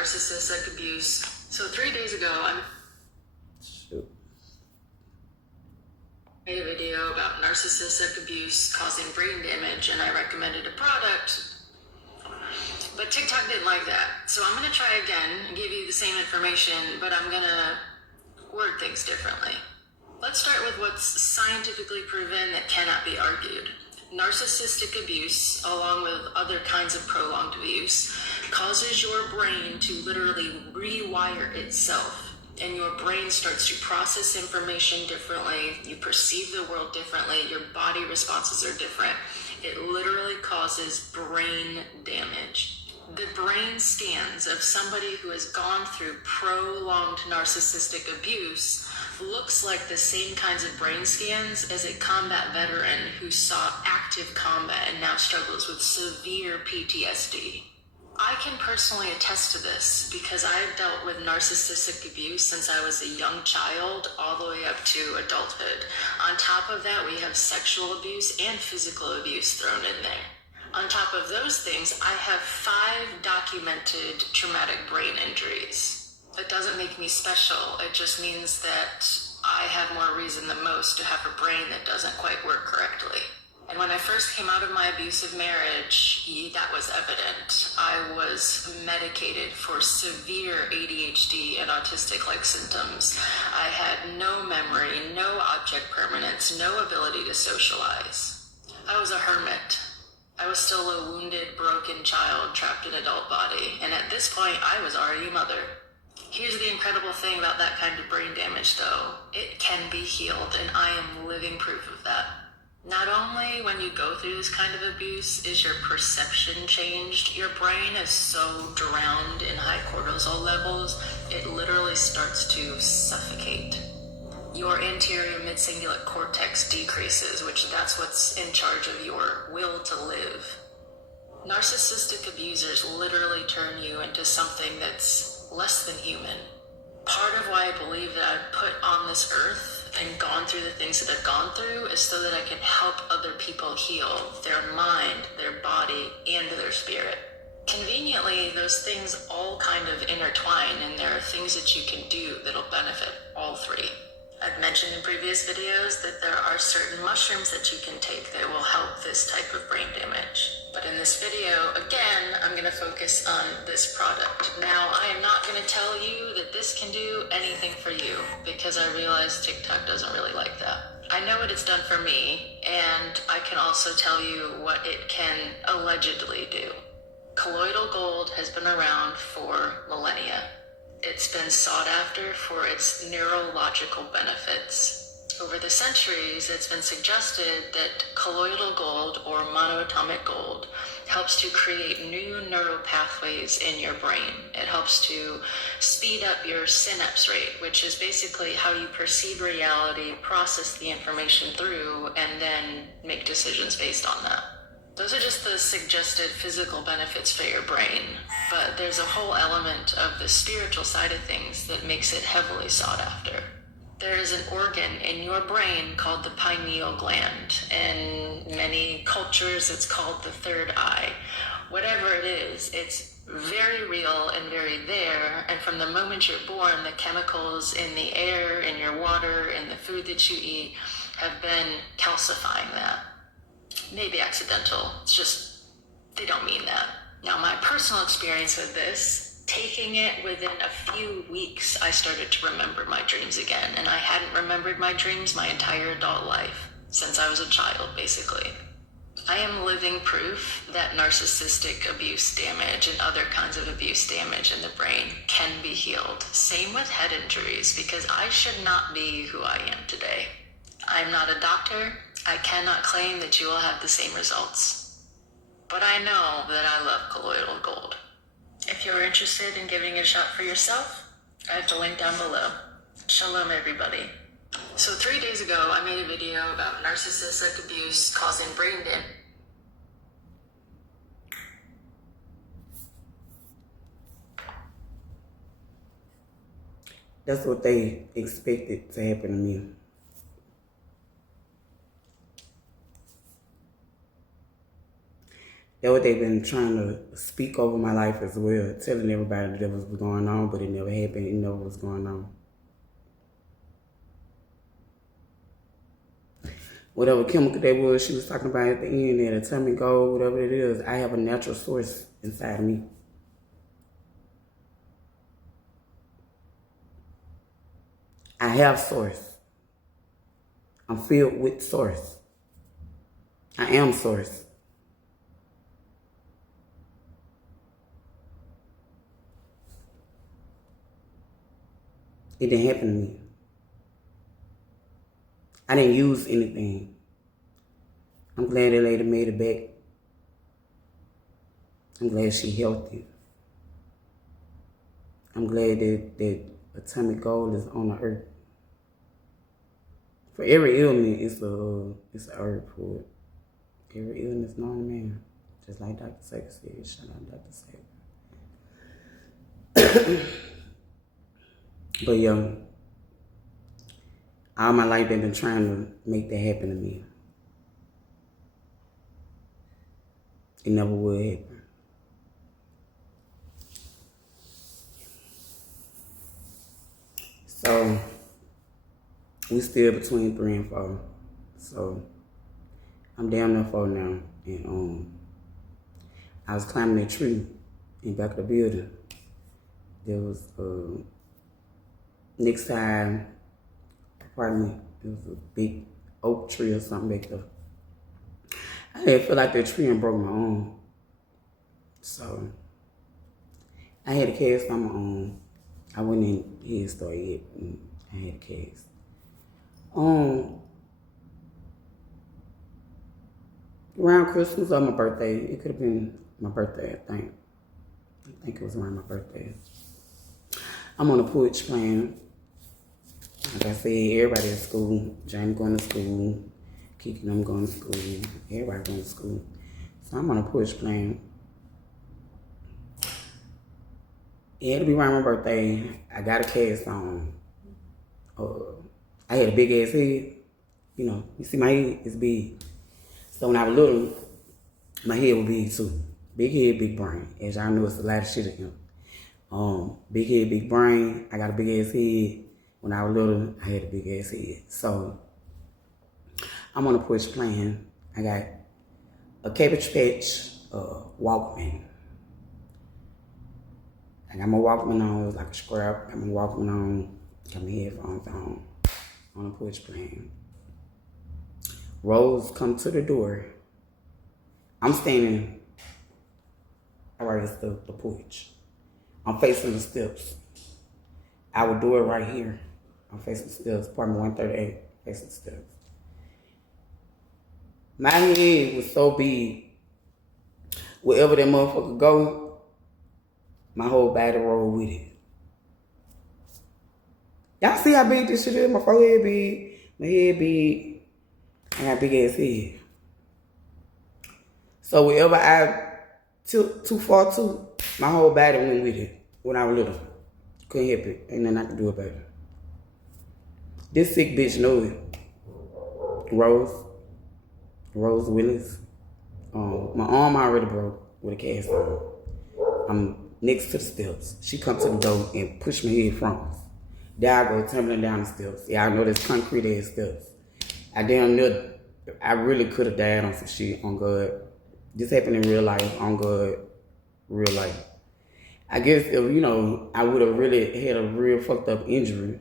narcissistic abuse. So 3 days ago, I made a video about narcissistic abuse causing brain damage, and I recommended a product, but TikTok didn't like that. So I'm going to try again and give you the same information, but I'm going to word things differently. Let's start with what's scientifically proven that cannot be argued. Narcissistic abuse, along with other kinds of prolonged abuse, causes your brain to literally rewire itself. And your brain starts to process information differently. You perceive the world differently. Your body responses are different. It literally causes brain damage. The brain scans of somebody who has gone through prolonged narcissistic abuse looks like the same kinds of brain scans as a combat veteran who saw active combat and now struggles with severe PTSD. I can personally attest to this because I've dealt with narcissistic abuse since I was a young child all the way up to adulthood. On top of that, we have sexual abuse and physical abuse thrown in there. On top of those things, I have 5 documented traumatic brain injuries. That doesn't make me special. It just means that I have more reason than most to have a brain that doesn't quite work correctly. And when I first came out of my abusive marriage, that was evident. I was medicated for severe ADHD and autistic-like symptoms. I had no memory, no object permanence, no ability to socialize. I was a hermit. I was still a wounded, broken child trapped in an adult body. And at this point, I was already a mother. Here's the incredible thing about that kind of brain damage, though. It can be healed, and I am living proof of that. Not only when you go through this kind of abuse is your perception changed, your brain is so drowned in high cortisol levels, it literally starts to suffocate. Your anterior mid-cingulate cortex decreases, which that's what's in charge of your will to live. Narcissistic abusers literally turn you into something that's less than human. Part of why I believe that I've put on this earth and gone through the things that I've gone through is so that I can help other people heal their mind, their body, and their spirit. Conveniently, those things all kind of intertwine, and there are things that you can do that'll benefit all 3. I've mentioned in previous videos that there are certain mushrooms that you can take that will help this type of brain damage. But in this video, again, I'm going to focus on this product. Now, I am not going to tell you that this can do anything for you because I realize TikTok doesn't really like that. I know what it's done for me, and I can also tell you what it can allegedly do. Colloidal gold has been around for millennia. It's been sought after for its neurological benefits. Over the centuries, it's been suggested that colloidal gold or monoatomic gold helps to create new neural pathways in your brain. It helps to speed up your synapse rate, which is basically how you perceive reality, process the information through, and then make decisions based on that. Those are just the suggested physical benefits for your brain, but there's a whole element of the spiritual side of things that makes it heavily sought after. There is an organ in your brain called the pineal gland. In many cultures, it's called the third eye. Whatever it is, it's very real and very there, and from the moment you're born, the chemicals in the air, in your water, in the food that you eat have been calcifying that. Maybe accidental, it's just, they don't mean that. Now, my personal experience with this, taking it within a few weeks, I started to remember my dreams again, and I hadn't remembered my dreams my entire adult life, since I was a child, basically. I am living proof that narcissistic abuse damage and other kinds of abuse damage in the brain can be healed. Same with head injuries, because I should not be who I am today. I'm not a doctor. I cannot claim that you will have the same results. But I know that I love colloidal gold. If you're interested in giving it a shot for yourself, I have the link down below. Shalom, everybody. So 3 days ago, I made a video about narcissistic abuse causing brain damage. That's what they expected to happen to me. That's what they've been trying to speak over my life as well, telling everybody that was going on, but it never happened. It never was going on. Whatever chemical that was she was talking about at the end there, the tummy gold, whatever it is, I have a natural source inside of me. I have source. I'm filled with source. I am source. It didn't happen to me. I didn't use anything. I'm glad that lady made it back. I'm glad she's healthy. I'm glad that atomic gold is on the earth. For every ailment, it's an herb for it. Every illness known to man. Just like Dr. Sager said. Shout out Dr. Sager. But yeah, all my life they've been trying to make that happen to me. It never would happen. So we still between 3 and 4. So I'm down there 4 now. And I was climbing that tree in back of the building. There was next time, pardon me, it was a big oak tree or something back there. I didn't feel like that tree and broke my arm. So I had a cast on my arm. I went in head start yet, and I had a cast. Around Christmas or my birthday, it could have been my birthday, I think. I think it was around my birthday. I'm on a porch playing. Like I said, everybody at school. Jane going to school. Kiki and them going to school. Everybody going to school. So I'm on a porch playing. It had to be around my birthday. I got a cast on. I had a big ass head. You know, you see my head? It's big. So when I was little, my head was big too. Big head, big brain. As y'all know, it's a lot of shit in him. Big head, big brain. I got a big ass head. When I was little, I had a big ass head. So I'm on the porch playing. I got a Cabbage Patch Walkman. I got my Walkman on. It was like a scrap. I got my Walkman on. Got my headphones on the porch playing. Rose come to the door. I'm standing right at the porch. I'm facing the steps. I would do it right here. I'm facing the steps, apartment 138, facing the steps. My head was so big, wherever that motherfucker go, my whole body rolled with it. Y'all see how big this shit is? My forehead big, my head big. I got a big ass head. So wherever I took too far to, my whole body went with it when I was little. Couldn't help it. Ain't nothing I could do about it. This sick bitch know it. Rose Willis. My arm already broke with a cast on. I'm next to the steps. She come to the door and push my head from us. There I go tumbling down the steps. Y'all know this concrete ass steps. I really could have died on some shit, on God. This happened in real life, on God, real life. I guess if, I would have really had a real fucked up injury,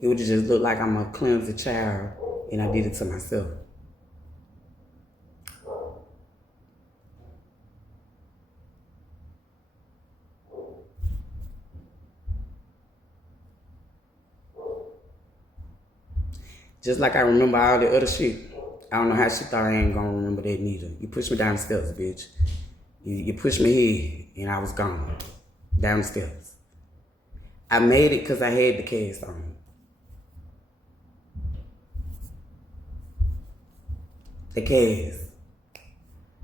it would just look like I'm a clumsy child and I did it to myself. Just like I remember all the other shit. I don't know how she thought I ain't gonna remember that neither. You pushed me down the steps, bitch. You pushed me here and I was gone. Down the steps. I made it because I had the cast on. The cast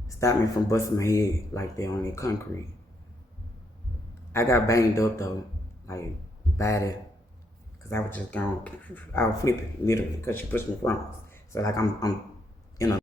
stopped me from busting my head like that on the concrete. I got banged up though, like body, because I was just gone. I was flipping literally because she pushed me from us. So like I'm in a